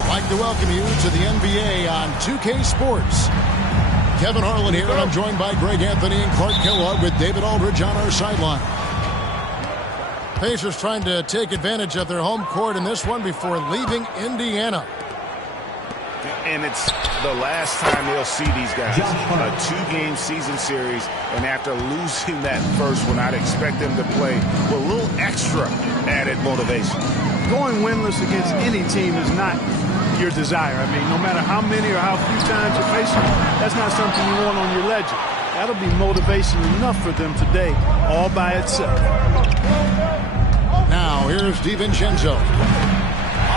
I'd like to welcome you to the NBA on 2K Sports. Kevin Harlan here, and I'm joined by Greg Anthony and Clark Kellogg with David Aldridge on our sideline. Pacers trying to take advantage of their home court in this one before leaving Indiana. And it's the last time they'll see these guys. A two-game season series, and after losing that first one, I'd expect them to play with a little extra added motivation. Going winless against any team is not your desire. I mean, no matter how many or how few times you face them, that's not something you want on your ledger. That'll be motivation enough for them today, all by itself. Now, here's DiVincenzo.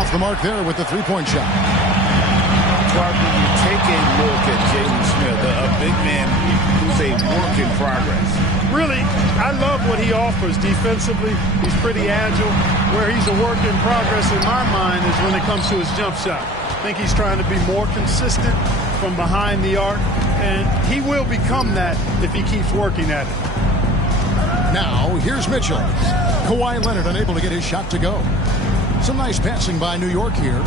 Off the mark there with the three-point shot. Clark, when you take a look at Jalen Smith, a big man who's a work in progress. Really, I love what he offers defensively. He's pretty agile. Where he's a work in progress in my mind is when it comes to his jump shot. I think he's trying to be more consistent from behind the arc, and he will become that if he keeps working at it. Now, here's Mitchell. Kawhi Leonard unable to get his shot to go. Some nice passing by New York here.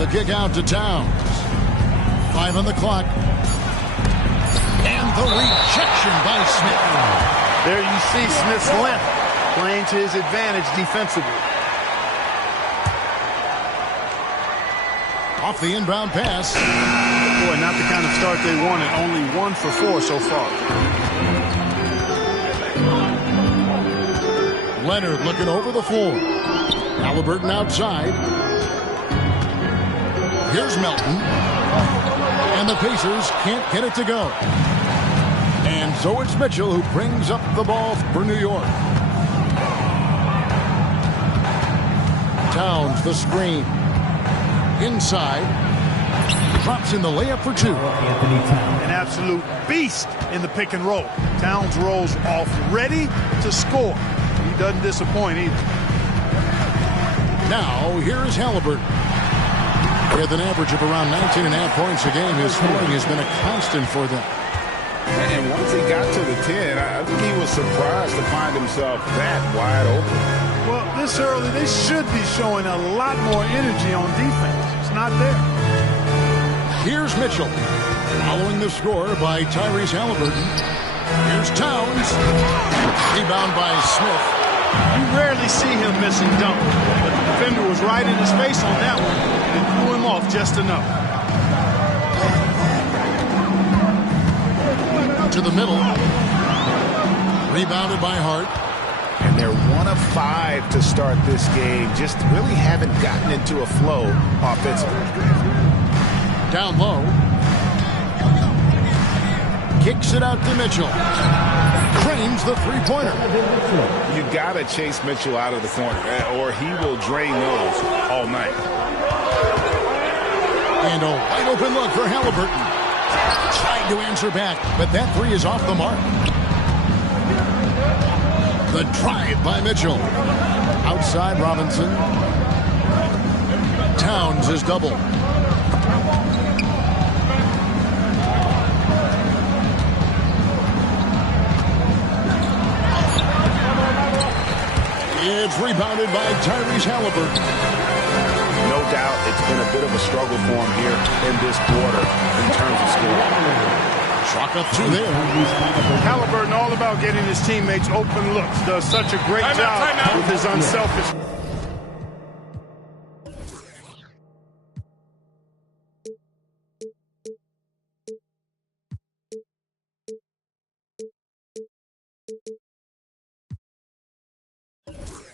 The kick out to Towns. 5 on the clock. And the rejection by Smith. There you see Smith's length playing to his advantage defensively. Off the inbound pass. Boy, not the kind of start they wanted. Only 1 for 4 so far. Leonard looking over the floor. Halliburton outside. Here's Melton. And the Pacers can't get it to go. And so it's Mitchell who brings up the ball for New York. Towns the screen. Inside. Drops in the layup for 2. An absolute beast in the pick and roll. Towns rolls off ready to score. He doesn't disappoint either. Now, here's Halliburton. With an average of around 19.5 points a game, his scoring has been a constant for them. And once he got to the 10, I think he was surprised to find himself that wide open. Well, this early, they should be showing a lot more energy on defense. It's not there. Here's Mitchell. Following the score by Tyrese Halliburton. Here's Towns. Rebound by Smith. You rarely see him missing dunk, but the defender was right in his face on that one and threw him off just enough. To the middle. Rebounded by Hart. And they're 1 of 5 to start this game. Just really haven't gotten into a flow offensively. Down low. Kicks it out to Mitchell. Drains the three-pointer. You got to chase Mitchell out of the corner, or he will drain those all night. And a wide open look for Halliburton. Tried to answer back, but that three is off the mark. The drive by Mitchell. Outside Robinson. Towns is double. It's rebounded by Tyrese Halliburton. No doubt it's been a bit of a struggle for him here in this quarter in terms of scoring. Chalk up two there. Halliburton all about getting his teammates open looks. Does such a great job with his unselfish.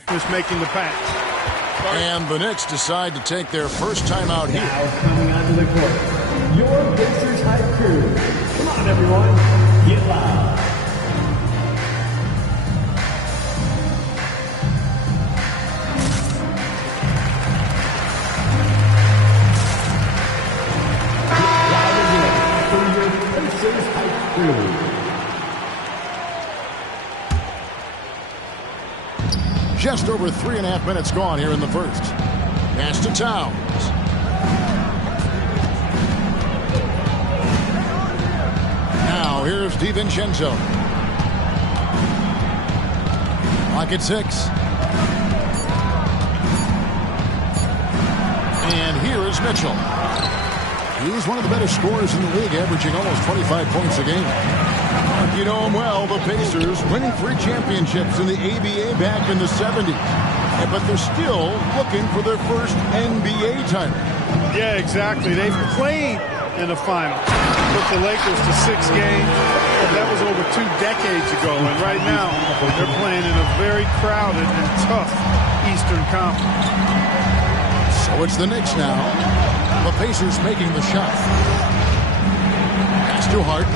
Was making the pass. And the Knicks decide to take their first timeout here. Now coming onto the court, your Pacers hype crew. Come on, everyone, get loud. Get loud again for your Pacers hype crew. Just over 3.5 minutes gone here in the first. Pass to Towns. Now here's DiVincenzo. Clock at 6. And here is Mitchell. He's one of the better scorers in the league, averaging almost 25 points a game. You know him well, the Pacers winning 3 championships in the ABA back in the 70s. But they're still looking for their first NBA title. Yeah, exactly. They've played in the finals. Took the Lakers to 6 games. That was over 2 decades ago. And right now, they're playing in a very crowded and tough Eastern Conference. So it's the Knicks now. The Pacers making the shot. Pass to Hart.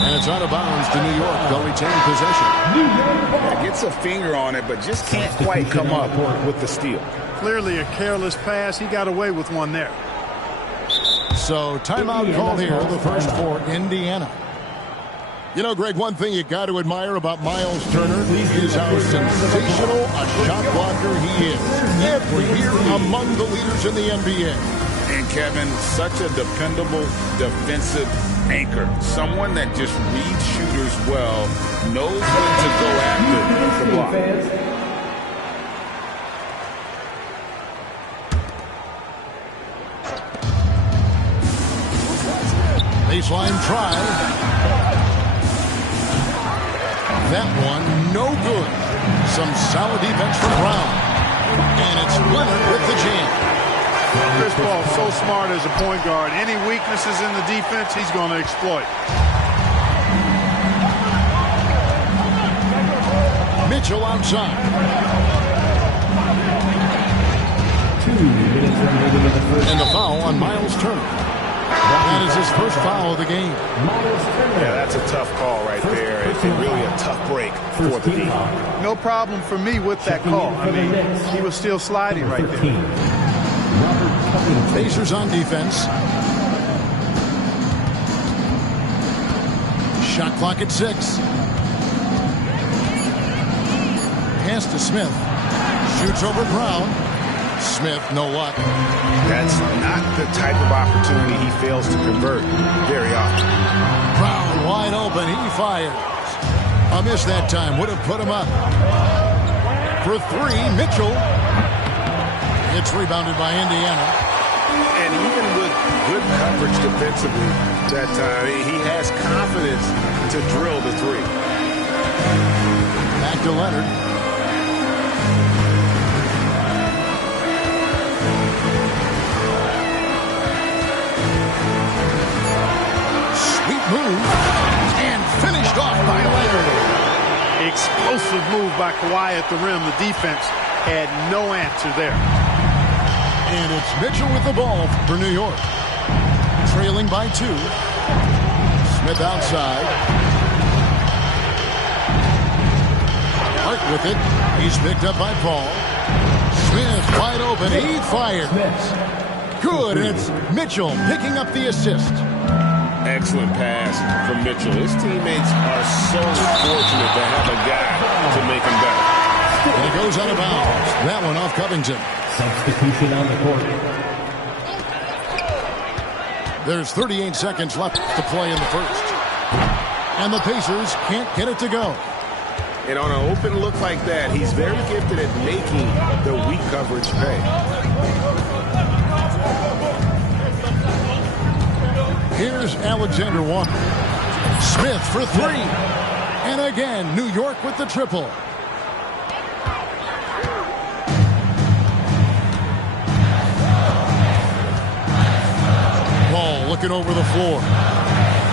And it's out of bounds to New York. They'll retain possession. Yeah, gets a finger on it, but just can't quite come up with the steal. Clearly a careless pass. He got away with one there. So timeout call here, the first for Indiana. You know, Greg, one thing you got to admire about Miles Turner is how sensational a shot blocker he is. Every year among the leaders in the NBA. And Kevin, such a dependable defensive anchor. Someone that just reads shooters well, knows when to go after the block. Baseline try. That one, no good. Some solid defense from Brown. And it's Leonard with the jam. Chris Paul so smart as a point guard. Any weaknesses in the defense, he's going to exploit. Mitchell outside. 2 minutes remaining in the first. And the foul on Miles Turner. That is his first foul of the game. Yeah, that's a tough call right there. It's really a tough break for the team. No problem for me with that call. I mean, he was still sliding right there. Pacers on defense. Shot clock at 6. Pass to Smith. Shoots over Brown. Smith, no luck. That's not the type of opportunity he fails to convert very often. Brown wide open. He fires. A miss that time. Would have put him up. For 3, Mitchell. It's rebounded by Indiana. And even with good coverage defensively that time, he has confidence to drill the 3. Back to Leonard. Sweet move. And finished off by Leonard. Explosive move by Kawhi at the rim. The defense had no answer there. And it's Mitchell with the ball for New York. Trailing by 2. Smith outside. Hart with it. He's picked up by Paul. Smith wide open. He fires. Good. And it's Mitchell picking up the assist. Excellent pass from Mitchell. His teammates are so fortunate to have a guy to make them better. And it goes out of bounds. That one off Covington. Substitution on the court. There's 38 seconds left to play in the first. And the Pacers can't get it to go. And on an open look like that, he's very gifted at making the weak coverage pay. Here's Alexander Walker. Smith for three. And again, New York with the triple. Ball looking over the floor.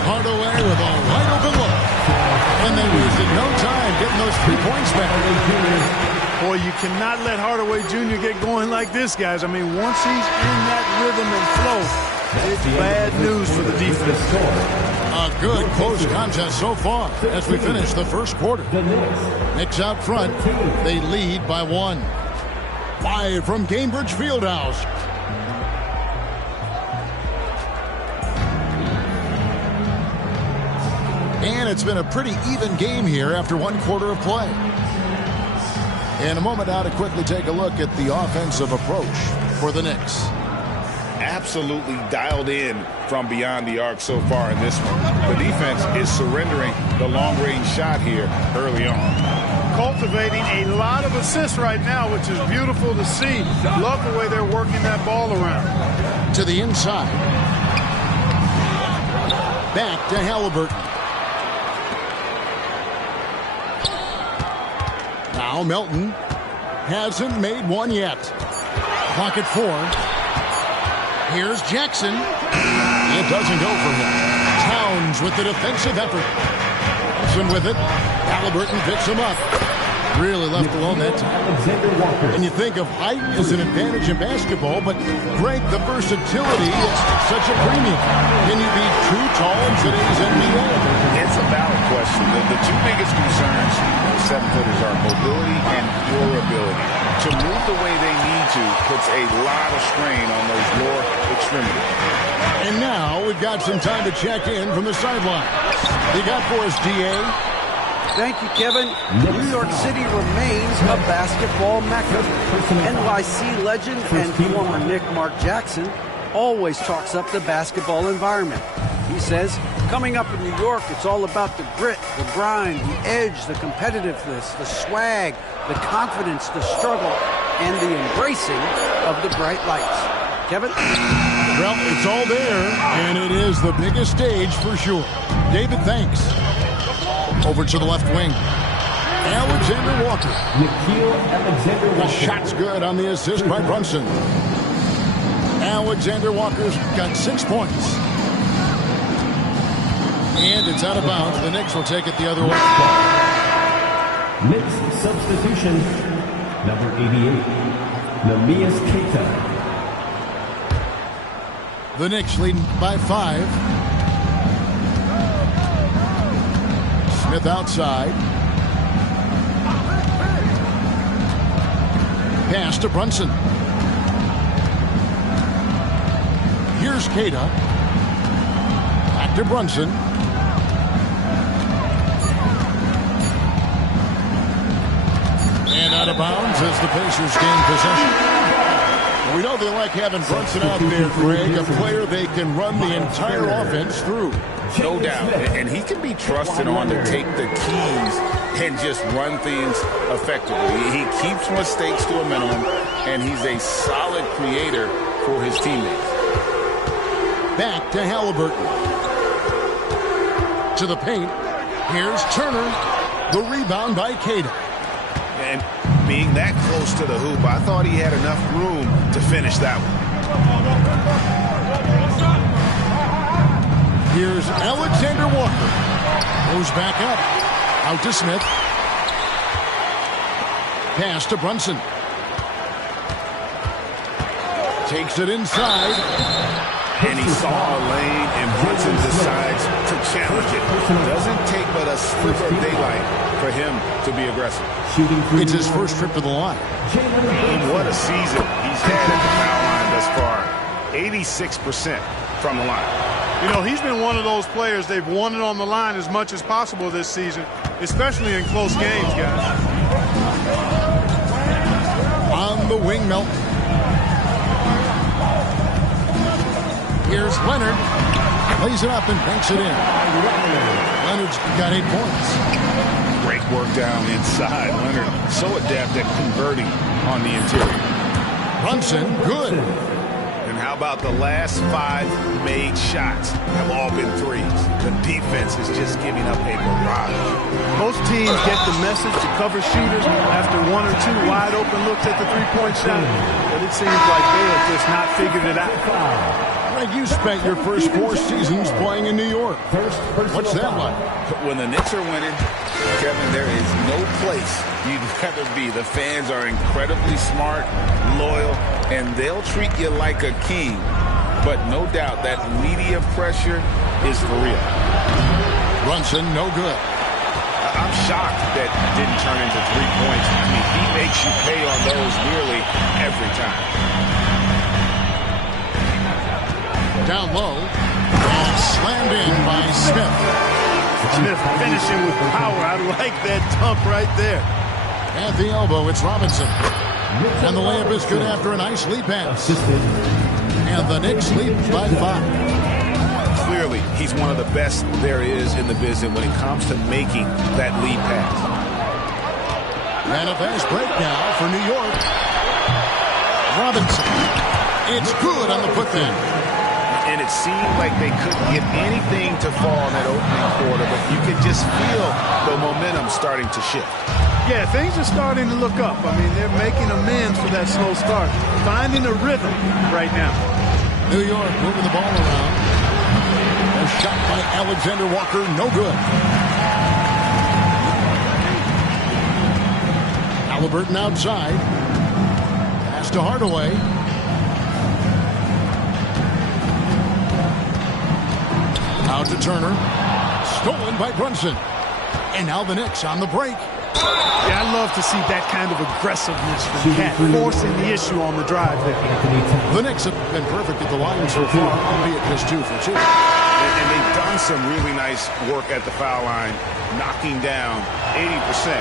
Hardaway with a wide open look. And they wasted no time getting those 3 points back. Boy, you cannot let Hardaway Jr. get going like this, guys. I mean, once he's in that rhythm and flow, it's bad news for the defense. A good close contest so far as we finish the first quarter. Knicks out front. They lead by 1. Live from Cambridge Fieldhouse. And it's been a pretty even game here after 1 quarter of play. In a moment now to quickly take a look at the offensive approach for the Knicks. Absolutely dialed in from beyond the arc so far in this one. The defense is surrendering the long-range shot here early on. Cultivating a lot of assists right now, which is beautiful to see. Love the way they're working that ball around. To the inside. Back to Halliburton. Now Melton hasn't made one yet. Clock at 4. Here's Jackson. It doesn't go for him. Towns with the defensive effort. Jackson with it. Halliburton picks him up. Really left alone that time. And you think of height as an advantage in basketball, but Greg, the versatility is such a premium. Can you be too tall in today's NBA? It's a valid question. The 2 biggest concerns for 7-footers are mobility and durability. To move the way they need to puts a lot of strain on those lower extremities. And now we've got some time to check in from the sideline. You got for us, DA? Thank you, Kevin. New York City remains a basketball mecca. NYC legend and former Knick Mark Jackson always talks up the basketball environment. He says, coming up in New York, it's all about the grit, the grind, the edge, the competitiveness, the swag, the confidence, the struggle, and the embracing of the bright lights. Kevin? Well, it's all there, and it is the biggest stage for sure. David, thanks. Over to the left wing. Alexander Walker. The shot's good on the assist by Brunson. Alexander Walker's got 6 points. And it's out of bounds. The Knicks will take it the other way. Knicks substitution. Number 88. Neemias Queta. The Knicks leading by 5. Smith outside. Pass to Brunson. Here's Queta. Back to Brunson. And out of bounds as the Pacers gain possession. We know they like having Brunson out there, Greg, a player they can run the entire offense through. No doubt. And he can be trusted on to take the keys and just run things effectively. He keeps mistakes to a minimum, and he's a solid creator for his teammates. Back to Halliburton. To the paint. Here's Turner. The rebound by Queta. And being that close to the hoop, I thought he had enough room to finish that one. Here's Alexander Walker. Goes back up. Out to Smith. Pass to Brunson. Takes it inside. And he saw a lane, and Brunson decides to challenge it. Doesn't take but a sliver of daylight for him to be aggressive. It's his first trip to the line. And what a season he's had at the foul line thus far. 86% from the line. You know, he's been one of those players they've wanted on the line as much as possible this season, especially in close games, guys. On the wing, Melton. Here's Leonard. Plays it up and banks it in. Leonard's got 8 points. Great work down inside. Leonard so adept at converting on the interior. Brunson, good. And how about the last 5 made shots have all been threes? The defense is just giving up a barrage. Most teams get the message to cover shooters after 1 or 2 wide open looks at the three-point shot, but it seems like they have just not figured it out. Greg, you spent your first 4 seasons playing in New York. What's that like? When the Knicks are winning, Kevin, there is no place you'd rather be. The fans are incredibly smart, loyal, and they'll treat you like a king. But no doubt that media pressure is for real. Brunson, no good. I'm shocked that didn't turn into 3 points. I mean, he makes you pay on those nearly every time. Down low. And slammed in by Smith. Smith finishing with power. I like that dunk right there. At the elbow, it's Robinson. And the layup is good after a nice lead pass. And the Knicks lead by 5. Clearly, he's one of the best there is in the business when it comes to making that lead pass. And a fast break now for New York. Robinson. It's good on the put down. And it seemed like they couldn't get anything to fall in that opening quarter, but you could just feel the momentum starting to shift. Yeah, things are starting to look up. I mean, they're making amends for that slow start, finding a rhythm right now. New York moving the ball around. A shot by Alexander Walker, no good. Halliburton outside. Pass to Hardaway. Out to Turner. Stolen by Brunson. And now the Knicks on the break. Yeah, I love to see that kind of aggressiveness from Cat, forcing the issue on the drive there. The Knicks have been perfect at the line so far, albeit just 2 for 2. And they've done some really nice work at the foul line, knocking down 80%